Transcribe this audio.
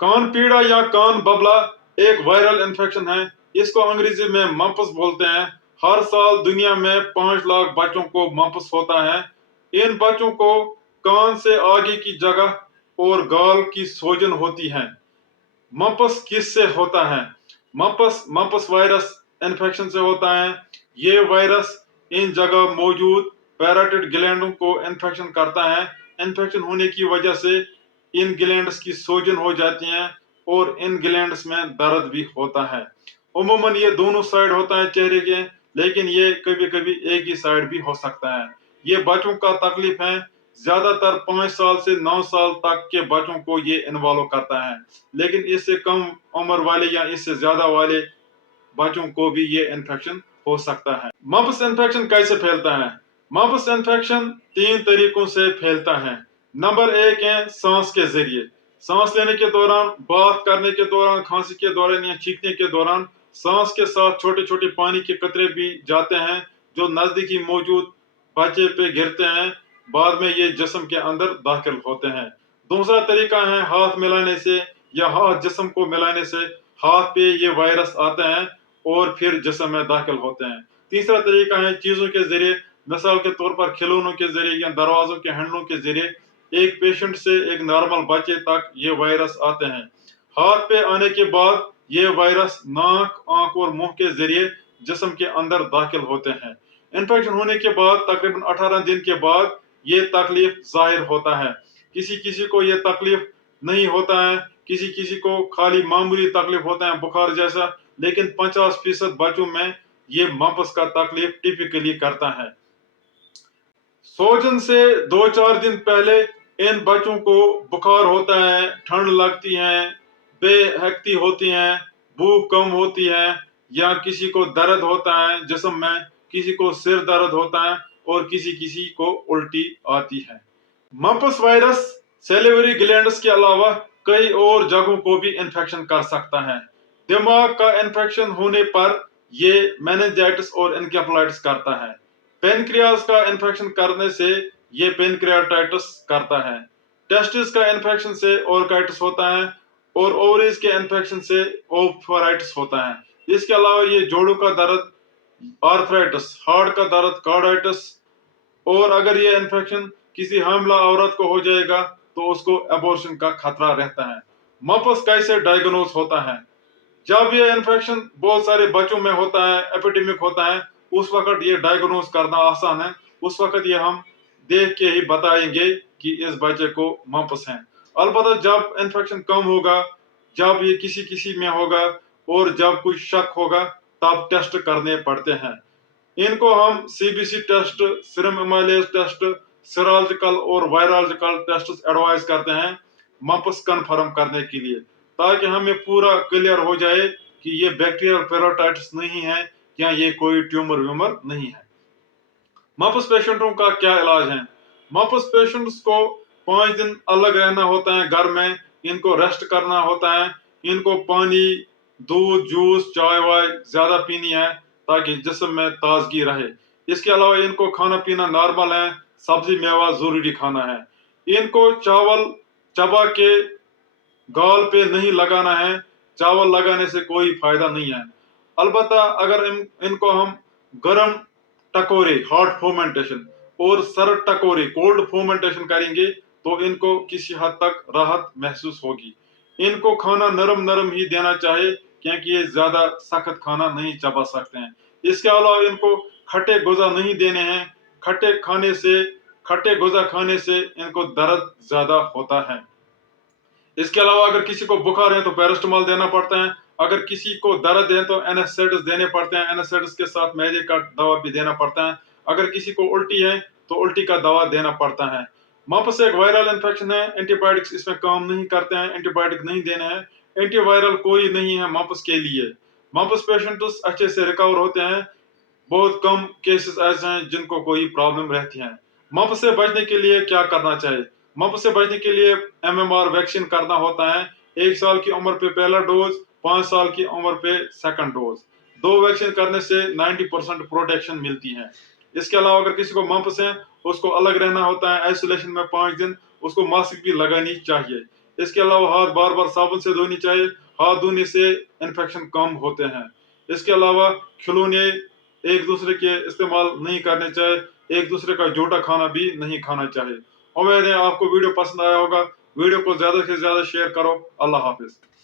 कान पीड़ा या कान बबला एक वायरल इन्फेक्शन है। इसको अंग्रेजी में मम्पस बोलते हैं। हर साल दुनिया में 5 लाख बच्चों को मम्पस होता है। इन बच्चों को कान से आगे की जगह और गाल की सूजन होती है। मम्पस किससे होता है? मम्पस वायरस इन्फेक्शन से होता है। ये वायरस इन जगह मौजूद पैराटिड ग्लैंडों को इन्फेक्शन करता है। इन्फेक्शन होने की वजह से इन ग्लैंड्स की सूजन हो जाती है और इन ग्लैंड्स में दर्द भी होता है। उमूमन ये दोनों साइड होता है चेहरे के, लेकिन ये कभी कभी एक ही साइड भी हो सकता है। ये बच्चों का तकलीफ है। ज्यादातर 5 साल से 9 साल तक के बच्चों को ये इन्वॉल्व करता है, लेकिन इससे कम उम्र वाले या इससे ज्यादा वाले बच्चों को भी ये इन्फेक्शन हो सकता है। मम्प्स इन्फेक्शन कैसे फैलता है? मम्प्स इन्फेक्शन 3 तरीकों से फैलता है। नंबर 1 है सांस के जरिए। सांस लेने के दौरान, बात करने के दौरान, खांसी के दौरान या छींकने के दौरान सांस के साथ छोटे छोटे पानी के कतरे भी जाते हैं जो नजदीकी मौजूद बच्चे पे गिरते हैं। बाद में ये जिस्म के अंदर दाखिल होते हैं। दूसरा तरीका है हाथ मिलाने से या हाथ जिस्म को मिलाने से हाथ पे ये वायरस आते हैं और फिर जिस्म में दाखिल होते हैं। तीसरा तरीका है चीजों के जरिए, मिसाल के तौर पर खिलौनों के जरिए या दरवाजों के हैंडलों के जरिए एक पेशेंट से एक नॉर्मल बच्चे तक ये वायरस आते हैं। हाथ पे आने के बाद ये वायरस नाक, आंख और मुंह के जरिए जिस्म के अंदर दाखिल होते हैं। इन्फेक्शन होने के बाद तकरीबन 18 दिन के बाद ये तकलीफ जाहिर होता है। किसी किसी को ये तकलीफ नहीं होता है, किसी किसी को खाली मामूली तकलीफ होता है बुखार जैसा, लेकिन 50% बच्चों में ये मम्प्स का तकलीफ टिपिकली करता है। सूजन से 2-4 दिन पहले इन बच्चों को बुखार होता है, ठंड लगती है, बेहकती होती है, भूख कम होती है, या किसी को दर्द होता है जिस्म में, किसी को सिर दर्द होता है और किसी किसी को उल्टी आती है। मम्प्स वायरस सैलिवरी ग्लैंड्स के अलावा कई और जगहों को भी इन्फेक्शन कर सकता है। दिमाग का इन्फेक्शन होने पर ये मेनिंजाइटिस और एन्केफेलाइटिस करता है। पेनक्रियाज का इन्फेक्शन करने से ये पेनक्रियाटाइटिस करता है। टेस्टिस का इन्फेक्शन से ऑर्काइटिस होता है और ओवरीज के इन्फेक्शन से ओफराइटिस होता है। इसके अलावा ये जोड़ों का दर्द, आर्थराइटिस, हार्ट का दर्द, कार्डाइटिस, और अगर ये इन्फेक्शन किसी हामिला औरत को हो जाएगा तो उसको एबॉर्शन का खतरा रहता है। मम्प्स कैसे डायग्नोज होता है? जब ये इन्फेक्शन बहुत सारे बच्चों में होता है, एपिडेमिक होता है, उस वक्त ये डायग्नोज करना आसान है। उस वक्त ये हम देख के ही बताएंगे कि इस बच्चे को मम्प्स है। अलबत्ता जब इन्फेक्शन कम होगा, जब ये किसी किसी में होगा और जब कुछ शक होगा, तब टेस्ट करने पड़ते हैं। इनको हम CBC test, serum amylase test, serological और वायरोलॉजिकल टेस्ट एडवाइस करते हैं मम्प्स कंफर्म करने के लिए, ताकि हमें पूरा क्लियर हो जाए कि ये बैक्टीरियल पेराइटिस नहीं है या ये कोई ट्यूमर व्यूमर नहीं है। मम्प्स पेशेंटों का क्या इलाज है? मम्प्स पेशेंट्स को 5 दिन अलग रहना होता है घर में। इनको रेस्ट करना होता है। इनको पानी, दूध, जूस, चाय वाय ज्यादा पीनी है ताकि जिस्म में ताजगी रहे। इसके अलावा इनको खाना पीना नॉर्मल है, सब्जी मेवा जरूरी खाना है। इनको चावल चबा के गाल पे नहीं लगाना है। चावल लगाने से कोई फायदा नहीं है। अलबत्ता अगर इनको हम गर्म टकोरे, हॉट फोमेंटेशन, और सर्द टकोरे, कोल्ड फोमेंटेशन करेंगे तो इनको किसी हद तक राहत महसूस होगी। इनको खाना नरम नरम ही देना चाहिए क्योंकि ये ज्यादा सख्त खाना नहीं चबा सकते हैं। इसके अलावा इनको खट्टे गुजा नहीं देने हैं। खट्टे गुजा खाने से इनको दर्द ज्यादा होता है। इसके अलावा अगर किसी को बुखार है तो पैरास्टामोल देना पड़ता है। अगर किसी को दर्द है तो एनेस्थेटिस देने पड़ते हैं। एनेस्थेटिस के साथ मैदे का दवा भी देना पड़ता है। अगर किसी को उल्टी है तो उल्टी का दवा देना पड़ता है। मम्प्स एक वायरल इन्फेक्शन है। एंटीबायोटिक्स इसमें काम नहीं करते हैं। एंटीबायोटिक नहीं देने हैं। एंटीवायरल कोई नहीं है मम्प्स के लिए। मम्प्स पेशेंट्स अच्छे से रिकवर होते हैं। बहुत कम केसेस ऐसे हैं जिनको कोई प्रॉब्लम रहती है। मम्प्स से बचने के लिए क्या करना चाहिए? मम्प्स से बचने के लिए MMR वैक्सीन करना होता है। 1 साल की उम्र पे पहला डोज, 5 साल की उम्र पे सेकंड डोज। 2 वैक्सीन करने से 90% प्रोटेक्शन मिलती है। इसके अलावा अगर किसी को मम्प्स है, उसको अलग रहना होता है आइसोलेशन में 5 दिन। उसको मास्क भी लगानी चाहिए। اس کے علاوہ ہاتھ بار بار صابن سے دھونی چاہیے، ہاتھ دھونے سے انفیکشن کم ہوتے ہیں۔ اس کے علاوہ کھلونے ایک دوسرے کے استعمال نہیں کرنے چاہیے، ایک دوسرے کا جھوٹا کھانا بھی نہیں کھانا چاہیے۔ امید ہے آپ کو ویڈیو پسند آیا ہوگا، ویڈیو کو زیادہ سے زیادہ شیئر کرو۔ اللہ حافظ۔